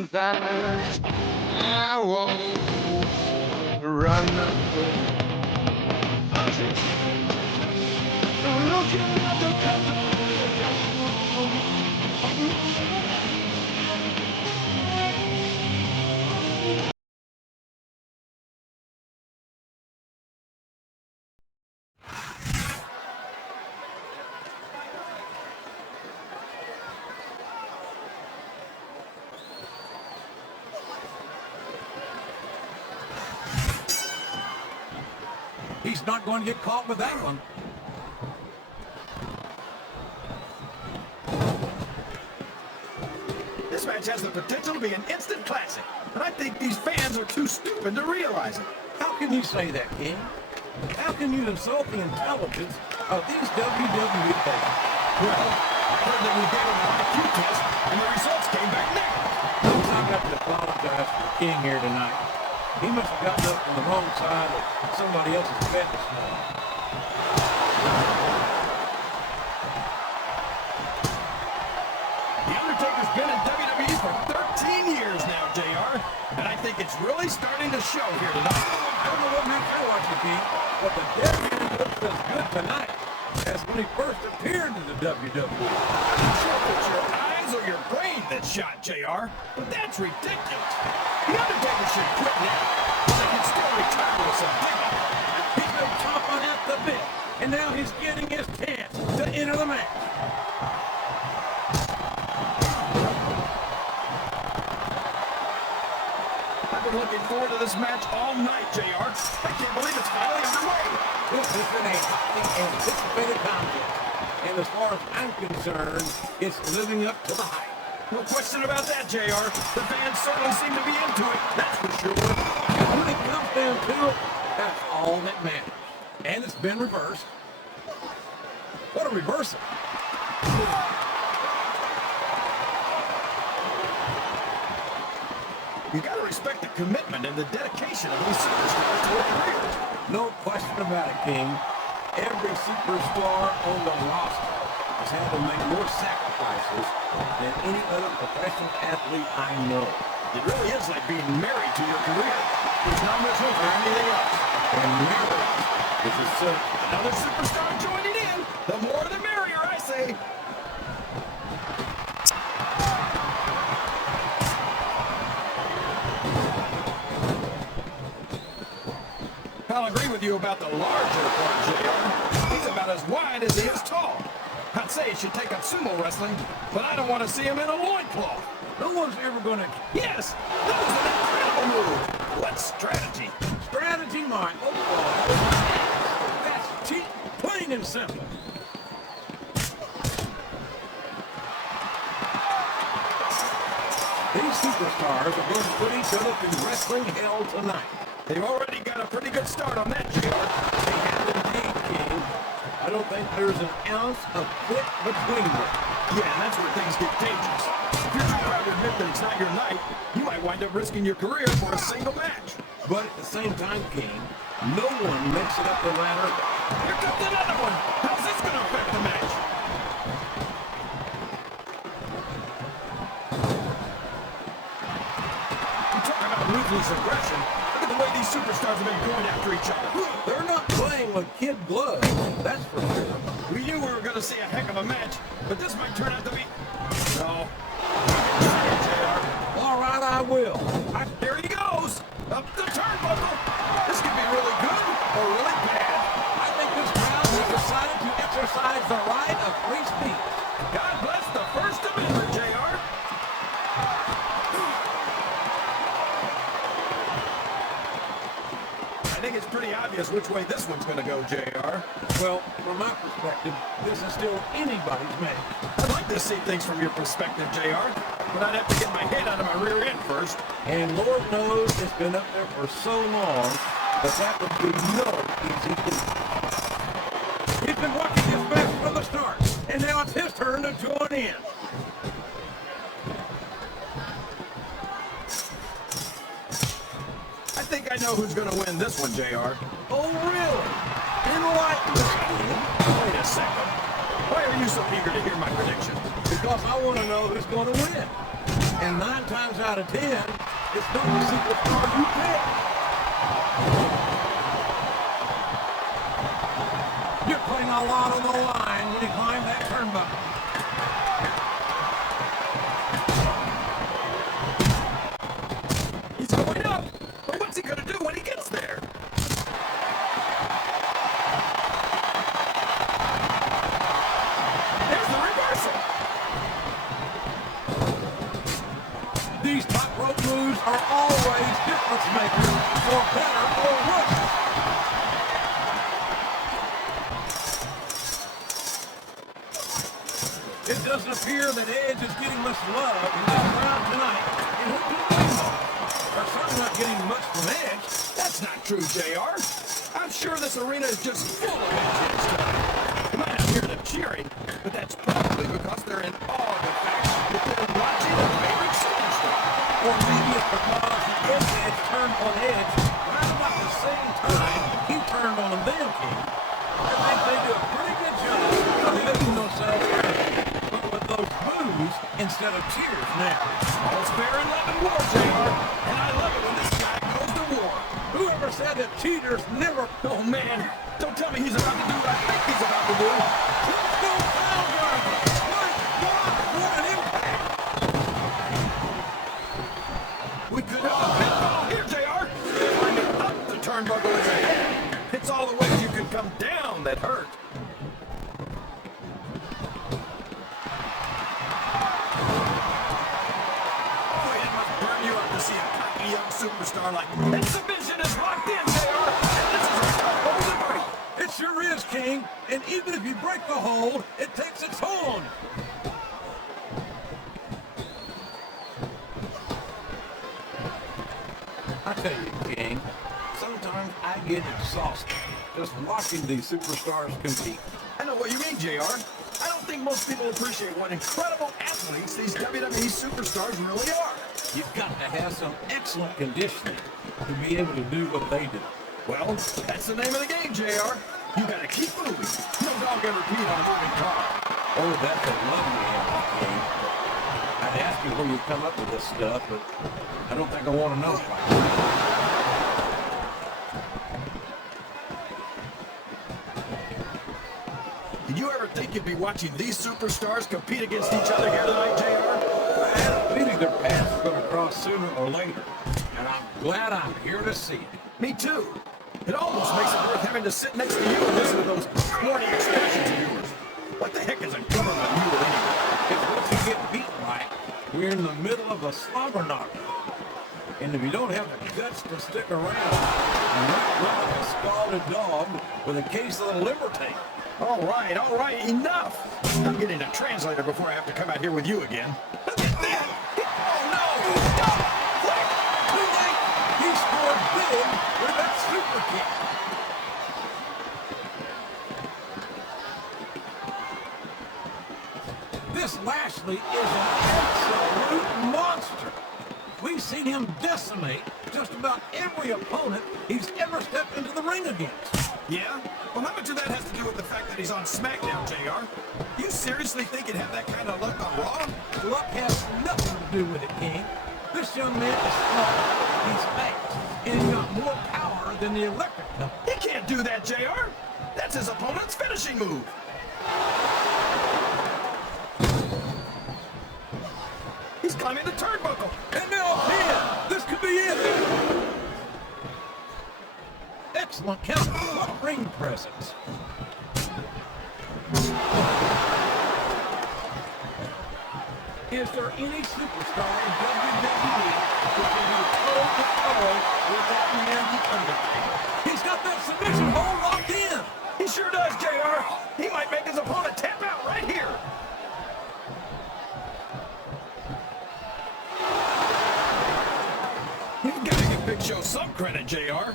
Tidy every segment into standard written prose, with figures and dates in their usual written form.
sometimes I won't run away. He's not going to get caught with that one. This match has the potential to be an instant classic, and I think these fans are too stupid to realize it. How can you say that, King? How can you insult the intelligence of these WWE fans? Well, I heard that we gave them an IQ test, and the results came back negative. I'm not going to apologize for the King here tonight. He must have gotten up on the wrong side of somebody else's bed this morning. The Undertaker's been in WWE for 13 years now, JR, and I think it's really starting to show here tonight. I don't know what match I watched it be, but the dead man looks as good tonight as when he first appeared in the WWE. I'm not sure if it's your eyes or your brain that's shot, JR, but that's ridiculous. The Undertaker should quit now. They can still retire with some dignity. He's been chomping at the bit, and now he's getting his chance to enter the match. I've been looking forward to this match all night, JR. I can't believe it's finally underway. This has been a hotly anticipated contest, and as far as I'm concerned, it's living up to the hype. No question about that, JR. The fans certainly seem to be into it, that's for sure. And when it comes down to it, that's all that matters. And it's been reversed. What a reversal. You gotta respect the commitment and the dedication of these superstars to their careers. No question about it, King. Every superstar on the roster has had to make more sacrifices than any other professional athlete I know. It really is like being married to your career. There's not much room for anything else. And marriage is a circle. Another superstar joining in. The more the merrier, I say. I'll agree with you about the larger part, JR. He's about as wide as he is tall. I'd say he should take up sumo wrestling, but I don't want to see him in a loincloth. No one's ever going to... Yes, that was an incredible move. What strategy? Strategy, Mark. Oh, that's cheap, plain and simple. These superstars are going to put each other through wrestling hell tonight. They've already got a pretty good start on that, JR. They have indeed, King. I don't think there's an ounce of quit between them. Yeah, and that's where things get dangerous. If you're too proud to admit that it's not your night, you might wind up risking your career for a single match. But at the same time, King, no one makes it up the ladder. Here comes another one. How's this going to affect the match? You talk about ruthless aggression. Look at the way these superstars have been going after each other. They're not playing with kid gloves, that's for sure. We knew we were going to see a heck of a match, but this might turn out to be... No. All right, I will. There he goes. Up the turnbuckle. This could be really good or really bad. I think this crowd has decided to exercise the right of free speech. God bless the First Amendment, JR. I think it's pretty obvious which way this one's going to go, JR. Well, from my perspective, this is still anybody's match. I'd like to see things from your perspective, JR, but I'd have to get my head out of my rear end first. And Lord knows it's been up there for so long that would be no easy feat. He's been watching this match from the start, and now it's his turn to join in. I think I know who's going to win this one, JR. Oh, really? Enlighten us, King. Wait a second. Why are you so eager to hear my prediction? Because I want to know who's going to win. And 9 times out of 10, it's not the superstar you pick. You're putting a lot on the line when you climb that turnbuckle. He's going up. But what's he going to do when he gets there? There's the reversal. These top rope moves are always difference makers, for better or worse. It doesn't appear that Edge is getting much love in this crowd tonight. And who can blame them? They're certainly not getting much from Edge. That's not true, JR. I'm sure this arena is just full of Edge tonight. You might not hear them cheering, but that's probably because they're in awe of the fact that they're watching their favorite superstar. Or maybe it's because the Edge turned on Edge right about the same time he turned on them, King. I think they do a pretty good job of making themselves heard, but with those boos instead of cheers now. All's fair in love and war, JR. And I love it when this guy goes to war. Whoever said that cheaters never... Oh, man. Don't tell me he's about to do what I think he's about to do. Let's go, Power! My God, what an impact! We could have a pinfall here, JR. Climbing up the turnbuckle is ahead. It's all the ways you could come down that hurt. Boy, it must burn you up to see a cocky young superstar like that. Submission is locked in, JR. And this is a tough hold to break. It sure is, King. And even if you break the hold, it takes its toll on you. I tell you, King, sometimes I get exhausted just watching these superstars compete. I know what you mean, JR. I don't think most people appreciate what incredible athletes these WWE superstars really are. You've got to have some excellent conditioning to be able to do what they do. Well, that's the name of the game, JR. You gotta keep moving. No dog ever peed on a moving car. Oh, that's a lovely answer, King. I'd ask you where you come up with this stuff, but I don't think I want to know right now. Did you ever think you'd be watching these superstars compete against each other here tonight, JR? I had a feeling their paths were going to cross sooner or later, and I'm glad I'm here to see it. Me too. It almost makes it worth having to sit next to you and listen to those corny expressions of yours. What the heck is a government mule anyway? If once you get beat right, we're in the middle of a slobber knocker. And if you don't have the guts to stick around, you might run like a scalded dog with a case of the liver tape. All right, enough. I'm getting a translator before I have to come out here with you again. Look at that. Oh, no. Stop. Quick. Too late. He scored big with that super kick. This Lashley is an absolute monster. We've seen him decimate just about every opponent he's ever stepped into the ring against. Yeah? Well, how much of that has to do with the fact that he's on SmackDown, JR? You seriously think he'd have that kind of luck on Raw? Luck has nothing to do with it, King. This young man is smart, he's fast, and he's got more power than the electric company. He can't do that, JR. That's his opponent's finishing move. He's climbing the turnbuckle. And now a pin! This could be it! Excellent counter. What ring presence. Is there any superstar in WWE who can be toe-to-toe with that man, the Undertaker? He's got that submission hold locked in! He sure does, JR. He might make his opponent tap out right here. You've got to give Big Show some credit, JR.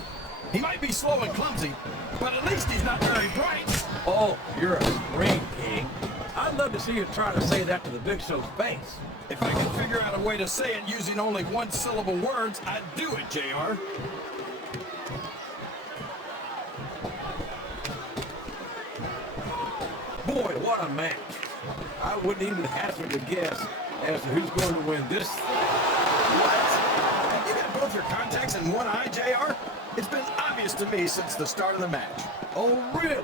He might be slow and clumsy, but at least he's not very bright. Oh, you're a scream king. I'd love to see you try to say that to the Big Show's face. If I could figure out a way to say it using only one-syllable words, I'd do it, JR. Boy, what a match. I wouldn't even hazard to guess as to who's going to win this. What? You got both your contacts in one eye, JR? It's been obvious to me since the start of the match. Oh, really?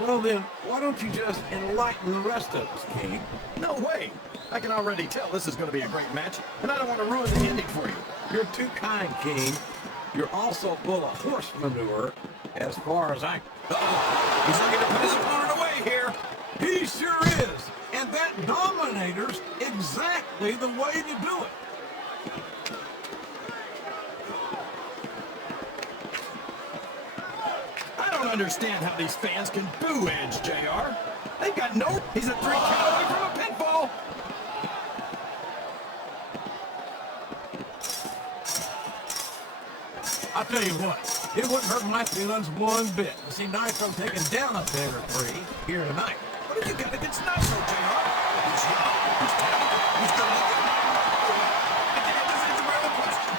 Well then, why don't you just enlighten the rest of us, King? No way. I can already tell this is going to be a great match, and I don't want to ruin the ending for you. You're too kind, King. You're also full of horse manure, as far as I... Uh-oh. He's looking to put his opponent away here. He sure is. And that Dominator's exactly the way to do it. I don't understand how these fans can boo Edge, JR. They've got no... He's a 3 count away from a pinfall. I'll tell you what, it wouldn't hurt my feelings one bit to see Nitro taking down a peg or 3 here tonight. What have you got against Nitro, JR? He's young, he's talented, he's good looking. I can't answer the question.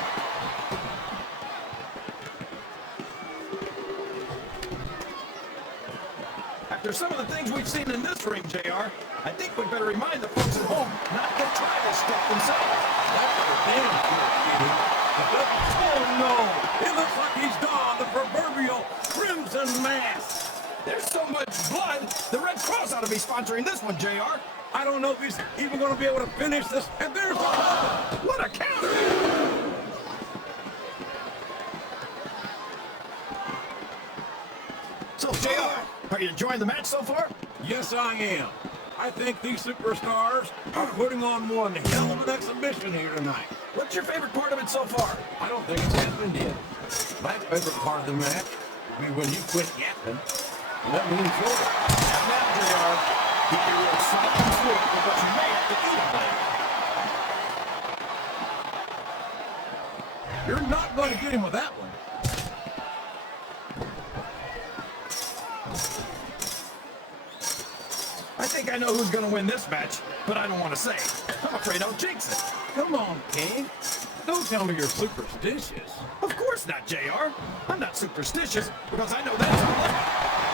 After some of the things we've seen in this ring, JR, I think we better remind the folks at home not to try this stuff themselves. That's the damn sure, oh no! It looks like he's donned the proverbial crimson mask. There's so much blood, the Red Cross ought to be sponsoring this one, JR. I don't know if he's even going to be able to finish this. And there's the cover. What a counter! So, JR, are you enjoying the match so far? Yes, I am. I think these superstars are putting on one hell of an exhibition here tonight. What's your favorite part of it so far? I don't think it's happened yet. My favorite part of the match will be when you quit yapping and let me enjoy it. Now, JR, keep your real soft and sweet because you may have to eat it later. You're not going to get him with that one. I think I know who's going to win this match, but I don't want to say. I'm afraid I'll jinx it. Come on, King. Don't tell me you're superstitious. Of course not, JR. I'm not superstitious because I know that's unlucky.